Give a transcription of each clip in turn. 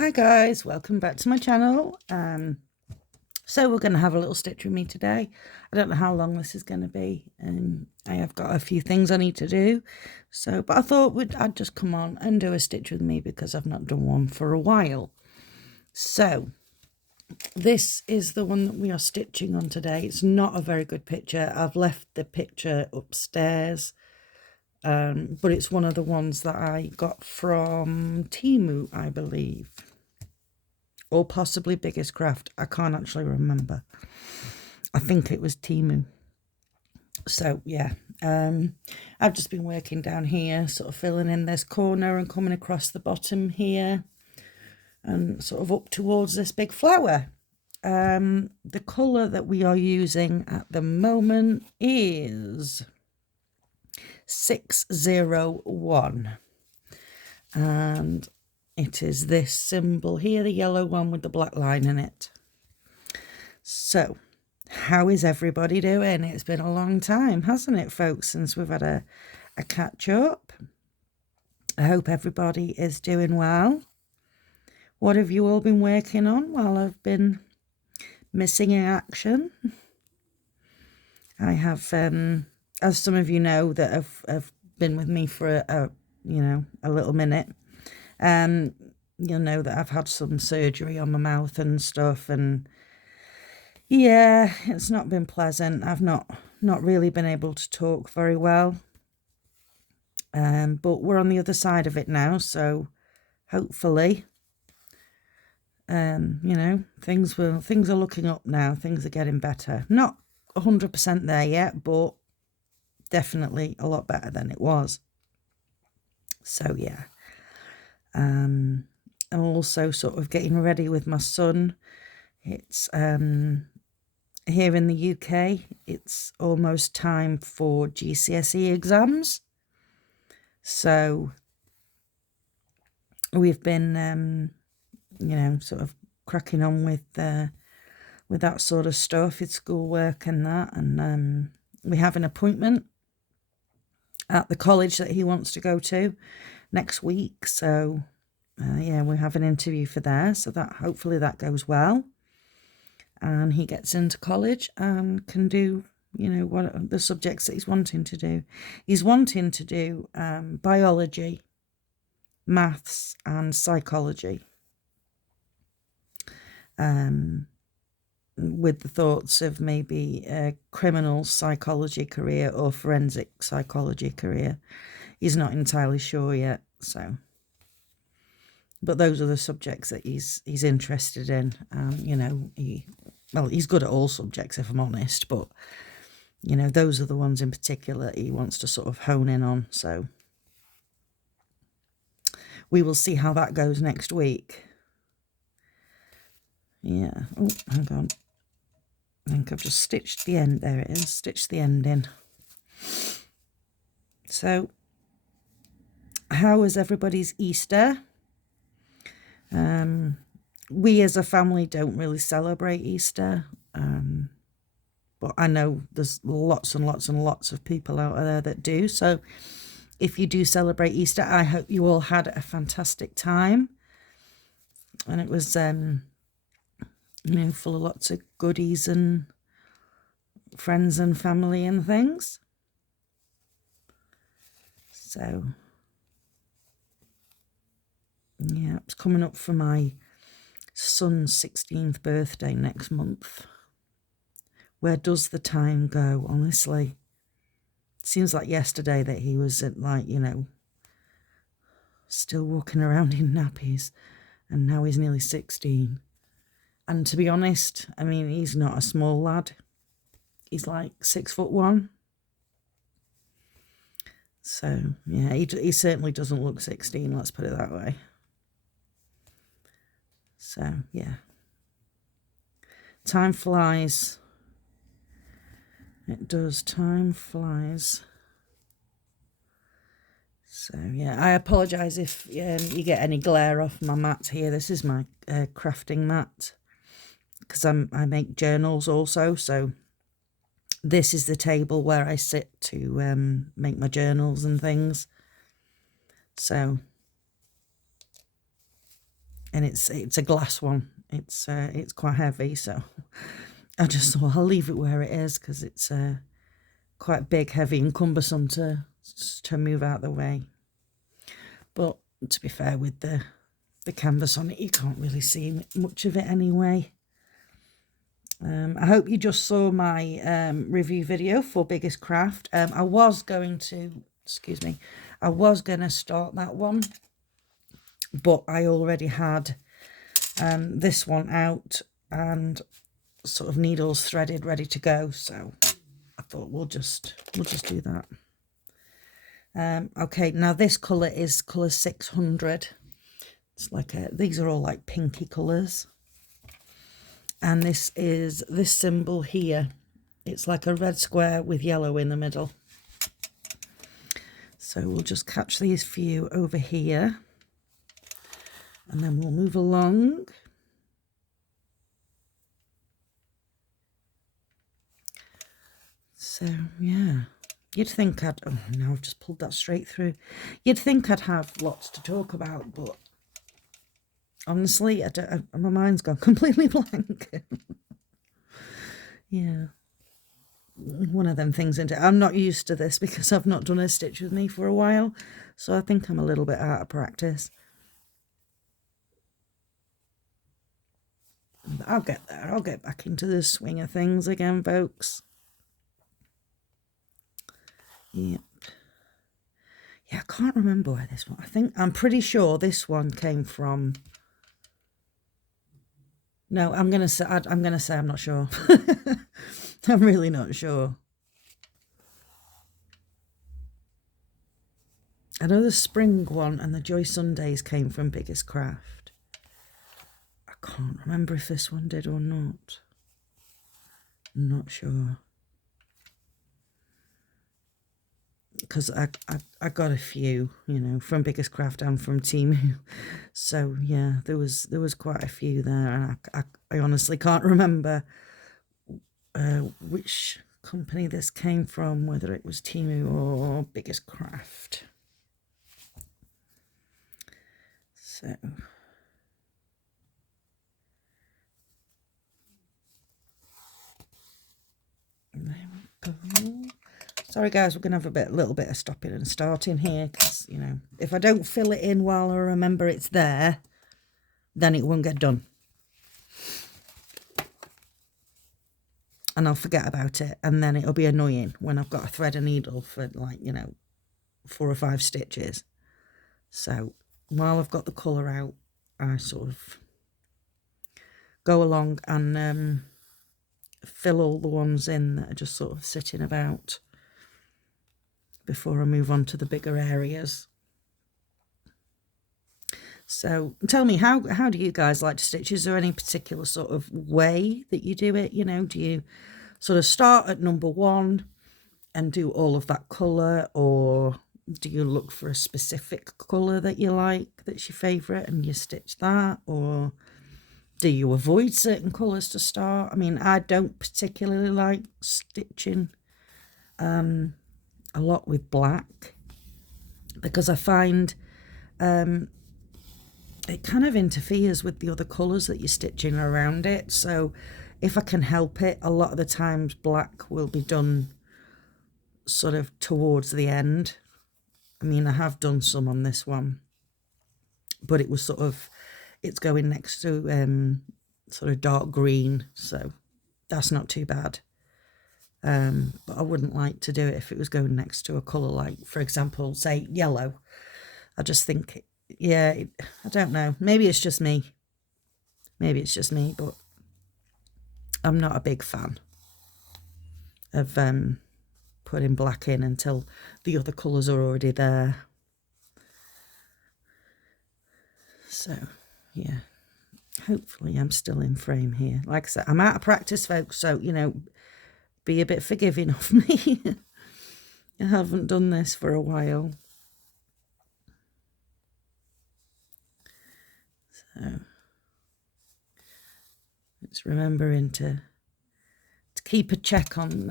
Hi guys, welcome back to my channel. So we're going to have a little stitch with me today. I don't know how long this is going to be. I have got a few things I need to do. But I thought I'd just come on and do a stitch with me because I've not done one for a while. So this is the one that we are stitching on today. It's not a very good picture. I've left the picture upstairs. But it's one of the ones that I got from Temu, I believe. Or possibly Biggest Craft. I can't actually remember. I think it was Temu. So yeah, I've just been working down here, sort of filling in this corner and coming across the bottom here and sort of up towards this big flower. The colour that we are using at the moment is 601, and it is this symbol here, the yellow one with the black line in it. So how is everybody doing? It's been a long time, hasn't it, folks, since we've had a catch up. I hope everybody is doing well. What have you all been working on while I've been missing in action? I have, as some of you know that have been with me for a little minute, you'll know that I've had some surgery on my mouth and stuff, and yeah, it's not been pleasant. I've not really been able to talk very well, but we're on the other side of it now, so hopefully things are looking up now. Things are getting better. Not 100% there yet, but definitely a lot better than it was. So yeah, I'm also sort of getting ready with my son. It's here in the UK, it's almost time for GCSE exams. So we've been, sort of cracking on with that sort of stuff, with schoolwork and that. And we have an appointment at the college that he wants to go to next week. So yeah, we have an interview for there. So that hopefully that goes well, and he gets into college and can do, what the subjects that he's wanting to do. He's wanting to do biology, maths and psychology, with the thoughts of maybe a criminal psychology career or forensic psychology career. He's not entirely sure yet, so, but those are the subjects that he's interested in. He's good at all subjects, if I'm honest, but those are the ones in particular he wants to sort of hone in on. So we will see how that goes next week. Yeah. Oh, hang on. I think I've just stitched the end. There it is. Stitched the end in. So how was everybody's Easter? We as a family don't really celebrate Easter, but I know there's lots and lots and lots of people out there that do. So if you do celebrate Easter, I hope you all had a fantastic time, and it was full of lots of goodies and friends and family and things. So yeah, it's coming up for my son's 16th birthday next month. Where does the time go, honestly? It seems like yesterday that he was at, still walking around in nappies, and now he's nearly 16. And to be honest, I mean, he's not a small lad. He's like 6'1". So yeah, he certainly doesn't look 16, let's put it that way. So yeah, time flies. It does, time flies. So yeah, I apologise if you get any glare off my mat here. This is my crafting mat, because I make journals also. So this is the table where I sit to make my journals and things. So and it's a glass one. It's quite heavy, so I just thought I'll leave it where it is because it's quite big, heavy, and cumbersome to move out the way. But to be fair, with the canvas on it, you can't really see much of it anyway. I hope you just saw my review video for Biggest Craft. I was going to, excuse me, I was going to start that one, but I already had this one out and sort of needles threaded, ready to go. So I thought we'll just do that. Okay, now this colour is colour 600. It's like these are all like pinky colours. And this is this symbol here. It's like a red square with yellow in the middle. So we'll just catch these few over here. And then we'll move along. So, yeah. You'd think I'd... Oh, no, I've just pulled that straight through. You'd think I'd have lots to talk about, but... Honestly, my mind's gone completely blank. Yeah. One of them things into I'm not used to this because I've not done a stitch with me for a while. So I think I'm a little bit out of practice. But I'll get there. I'll get back into the swing of things again, folks. Yep. Yeah, I can't remember where this one... I'm pretty sure this one came from... No, I'm gonna say I'm not sure. I'm really not sure. I know the spring one and the Joy Sundays came from Biggest Craft. I can't remember if this one did or not. I'm not sure. Because I got a few, you know, from Biggest Craft and from Temu. So yeah, there was quite a few there, and I honestly can't remember which company this came from, whether it was Temu or Biggest Craft. So there we go. Sorry guys, we're going to have a little bit of stopping and starting here because, you know, if I don't fill it in while I remember it's there, then it won't get done. And I'll forget about it, and then it'll be annoying when I've got to thread a needle for, like, you know, 4 or 5 stitches. So while I've got the colour out, I sort of go along and fill all the ones in that are just sort of sitting about before I move on to the bigger areas. So tell me, how do you guys like to stitch? Is there any particular sort of way that you do it? You know, do you sort of start at number 1 and do all of that colour, or do you look for a specific colour that you like, that's your favourite, and you stitch that? Or do you avoid certain colours to start? I mean, I don't particularly like stitching a lot with black because I find it kind of interferes with the other colours that you're stitching around it. So if I can help it, a lot of the times black will be done sort of towards the end. I mean, I have done some on this one, but it was sort of, it's going next to sort of dark green, so that's not too bad. But I wouldn't like to do it if it was going next to a colour like, for example, say yellow. I just think, yeah, I don't know. Maybe it's just me. Maybe it's just me, but I'm not a big fan of putting black in until the other colours are already there. So, yeah, hopefully I'm still in frame here. Like I said, I'm out of practice, folks, so, you know, be a bit forgiving of me. I haven't done this for a while. So it's remembering to keep a check on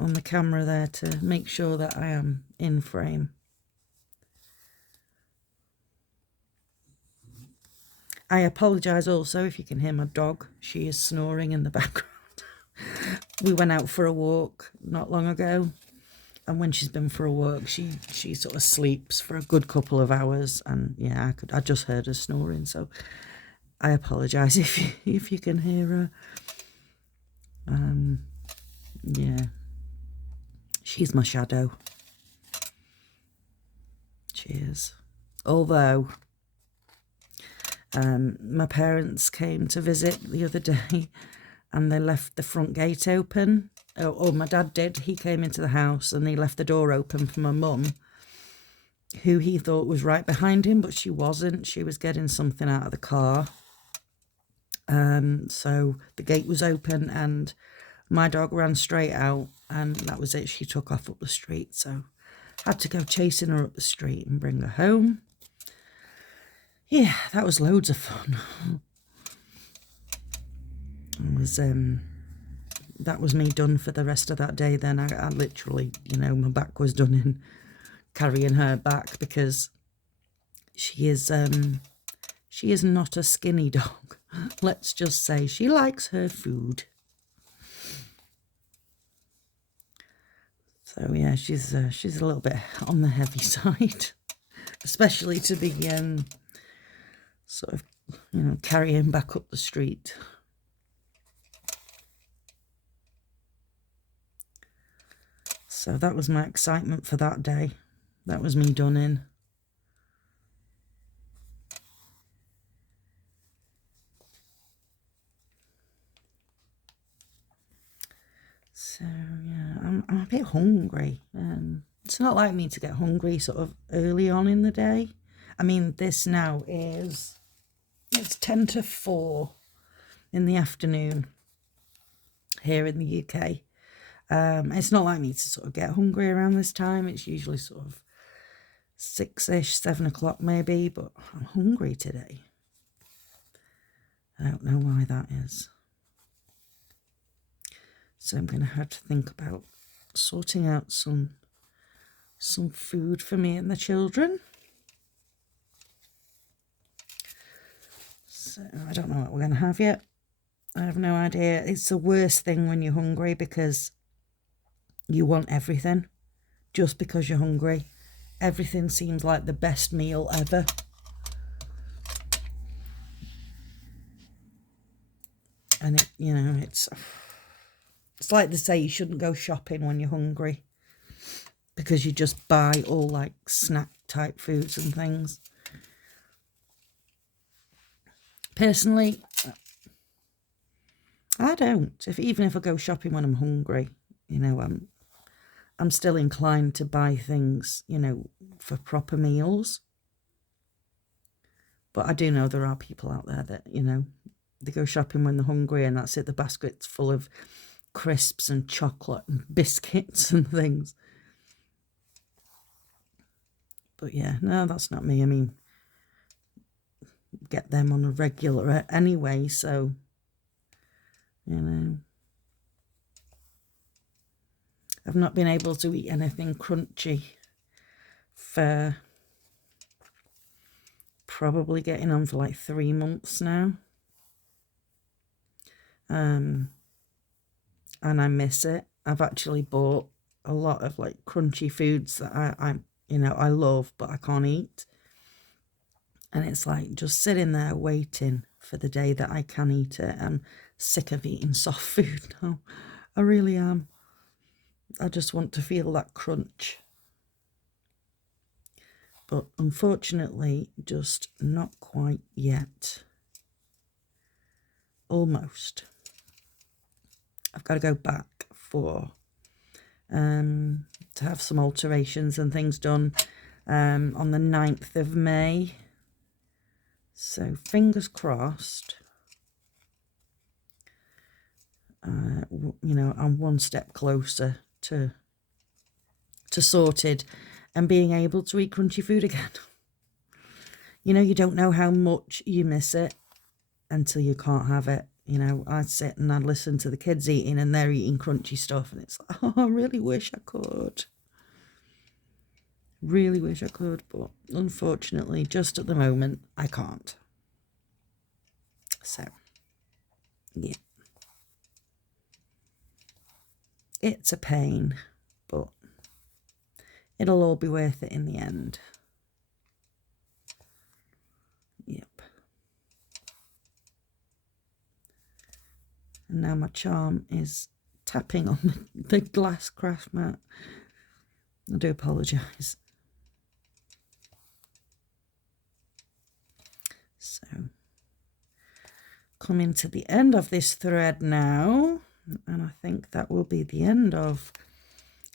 the camera there to make sure that I am in frame. I apologise also if you can hear my dog. She is snoring in the background. We went out for a walk not long ago, and when she's been for a walk, she sort of sleeps for a good couple of hours, and yeah, I just heard her snoring, so I apologise if you can hear her. Yeah, she's my shadow. She is. Although my parents came to visit the other day, and they left the front gate open. Or my dad did. He came into the house and he left the door open for my mum, who he thought was right behind him, but she wasn't. She was getting something out of the car. So the gate was open and my dog ran straight out, and that was it. She took off up the street. So I had to go chasing her up the street and bring her home. Yeah, that was loads of fun. That was me done for the rest of that day. Then I literally, my back was done in carrying her back, because she is not a skinny dog. Let's just say she likes her food. So yeah, she's a little bit on the heavy side, especially to be sort of carrying back up the street. So that was my excitement for that day. That was me done in. So yeah, I'm a bit hungry. It's not like me to get hungry sort of early on in the day. I mean, this now it's 10 to 4 in the afternoon here in the UK. It's not like me to sort of get hungry around this time. It's usually sort of 6-ish, 7 o'clock maybe, but I'm hungry today. I don't know why that is. So I'm going to have to think about sorting out some food for me and the children. So I don't know what we're going to have yet. I have no idea. It's the worst thing when you're hungry, because you want everything just because you're hungry. Everything seems like the best meal ever. And it's like they say you shouldn't go shopping when you're hungry, because you just buy all like snack type foods and things. Personally, I don't. Even if I go shopping when I'm hungry, I'm still inclined to buy things, for proper meals. But I do know there are people out there that, they go shopping when they're hungry and that's it. The basket's full of crisps and chocolate and biscuits and things. But yeah, no, that's not me. I mean, get them on a regular anyway, so, I've not been able to eat anything crunchy for probably getting on for like 3 months now. And I miss it. I've actually bought a lot of like crunchy foods that I love, but I can't eat. And it's like just sitting there waiting for the day that I can eat it. I'm sick of eating soft food now. I really am. I just want to feel that crunch. But unfortunately, just not quite yet. Almost. I've got to go back to have some alterations and things done on the 9th of May. So fingers crossed. I'm one step closer to sorted and being able to eat crunchy food again. You don't know how much you miss it until you can't have it. I'd sit and I'd listen to the kids eating and they're eating crunchy stuff, and it's like, oh, I really wish I could. Really wish I could, but unfortunately, just at the moment, I can't. So, yeah. It's a pain, but it'll all be worth it in the end. Yep. And now my charm is tapping on the glass craft mat. I do apologise. So, coming to the end of this thread now, and I think that will be the end of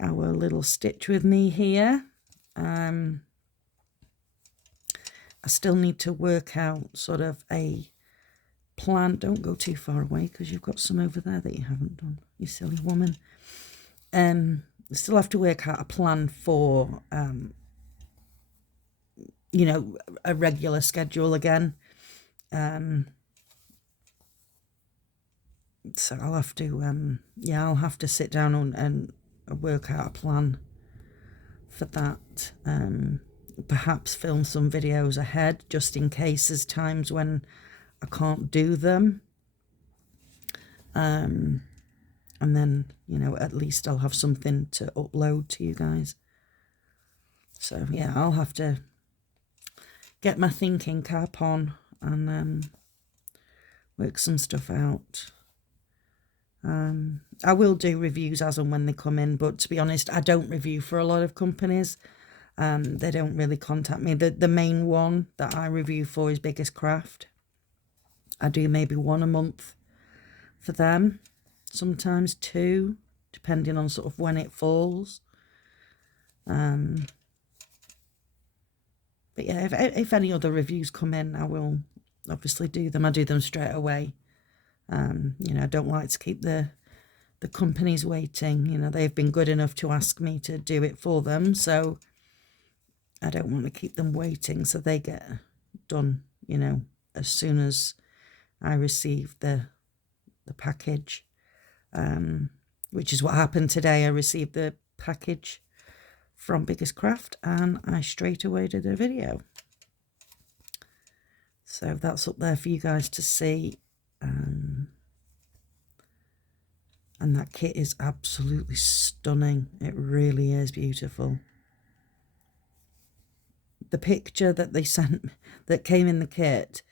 our little stitch with me here. I still need to work out sort of a plan. Don't go too far away because you've got some over there that you haven't done, you silly woman. Still have to work out a plan for you know, a regular schedule again. So I'll have to yeah, I'll have to sit down and work out a plan for that. Perhaps film some videos ahead just in case there's times when I can't do them. And then, you know, at least I'll have something to upload to you guys. So yeah, I'll have to get my thinking cap on and work some stuff out. I will do reviews as and when they come in, but to be honest, I don't review for a lot of companies. They don't really contact me. The main one that I review for is Biggest Craft. I do maybe one a month for them, sometimes two, depending on sort of when it falls. But yeah, if any other reviews come in, I will obviously do them. I do them straight away. You know, I don't like to keep the companies waiting. You know, they've been good enough to ask me to do it for them, so I don't want to keep them waiting. So they get done, you know, as soon as I receive the package, which is what happened today. I received the package from Biggest Craft and I straight away did a video. So that's up there for you guys to see. And that kit is absolutely stunning. It really is beautiful. The picture that they sent, that came in the kit,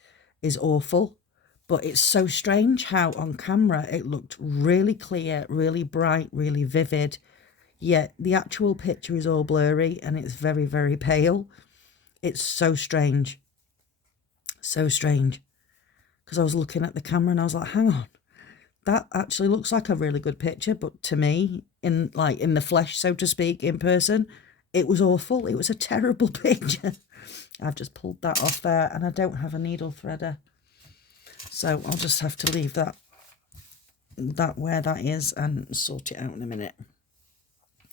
is awful, but it's so strange how on camera it looked really clear, really bright, really vivid, yet the actual picture is all blurry and it's very, very pale. It's so strange. So strange. Because I was looking at the camera and I was like, hang on, that actually looks like a really good picture, but to me, in the flesh, so to speak, in person, it was awful. It was a terrible picture. I've just pulled that off there and I don't have a needle threader, so I'll just have to leave that where that is and sort it out in a minute.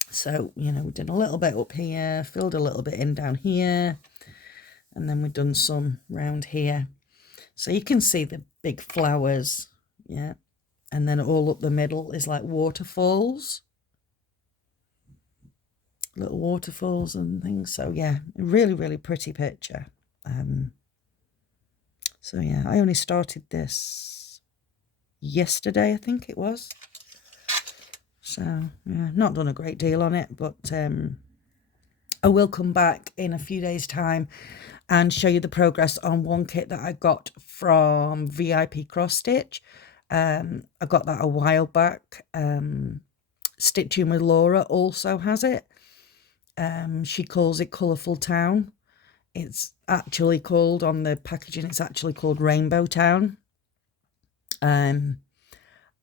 So, you know, we did a little bit up here, filled a little bit in down here, and then we've done some round here. So you can see the big flowers, yeah. And then all up the middle is like waterfalls. Little waterfalls and things. So yeah, a really, really pretty picture. So yeah, I only started this yesterday, I think it was. So yeah, not done a great deal on it, but I will come back in a few days' time and show you the progress on one kit that I got from VIP Cross Stitch. I got that a while back. Stitching with Laura also has it. She calls it Colourful Town. It's actually called, on the packaging, it's actually called Rainbow Town. I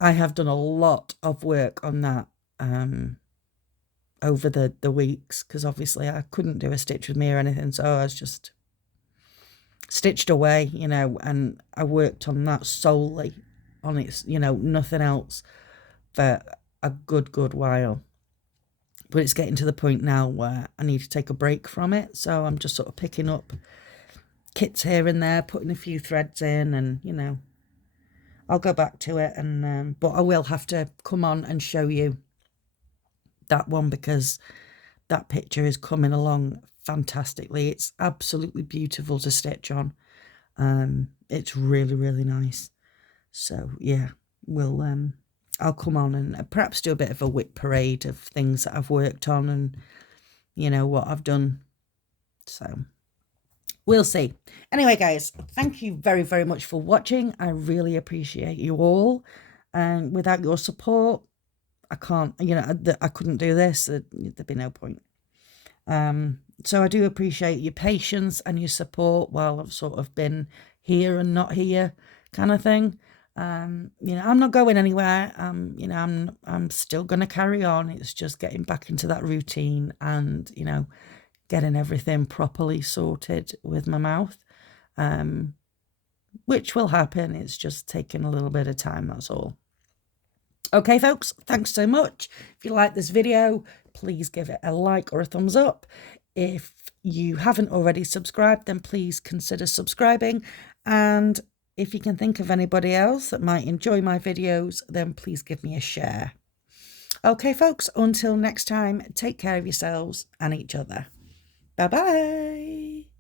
have done a lot of work on that over the weeks, because obviously I couldn't do a stitch with me or anything, so I was just stitched away, you know, and I worked on that solely on its, you know, nothing else for a good while. But it's getting to the point now where I need to take a break from it, so I'm just sort of picking up kits here and there, putting a few threads in, and, you know, I'll go back to it. And but I will have to come on and show you that one, because that picture is coming along fantastically. It's absolutely beautiful to stitch on. It's really, really nice. So yeah, I'll come on and perhaps do a bit of a whip parade of things that I've worked on and, you know, what I've done. So we'll see. Anyway, guys, thank you very, very much for watching. I really appreciate you all. And without your support, I can't, you know, I couldn't do this. There'd be no point. So I do appreciate your patience and your support while I've sort of been here and not here kind of thing. You know, I'm not going anywhere. You know, I'm still going to carry on. It's just getting back into that routine and, you know, getting everything properly sorted with my mouth, which will happen. It's just taking a little bit of time, that's all. Okay, folks, thanks so much. If you like this video, please give it a like or a thumbs up. If you haven't already subscribed, then please consider subscribing. And if you can think of anybody else that might enjoy my videos, then please give me a share. Okay, folks, until next time, take care of yourselves and each other. Bye-bye.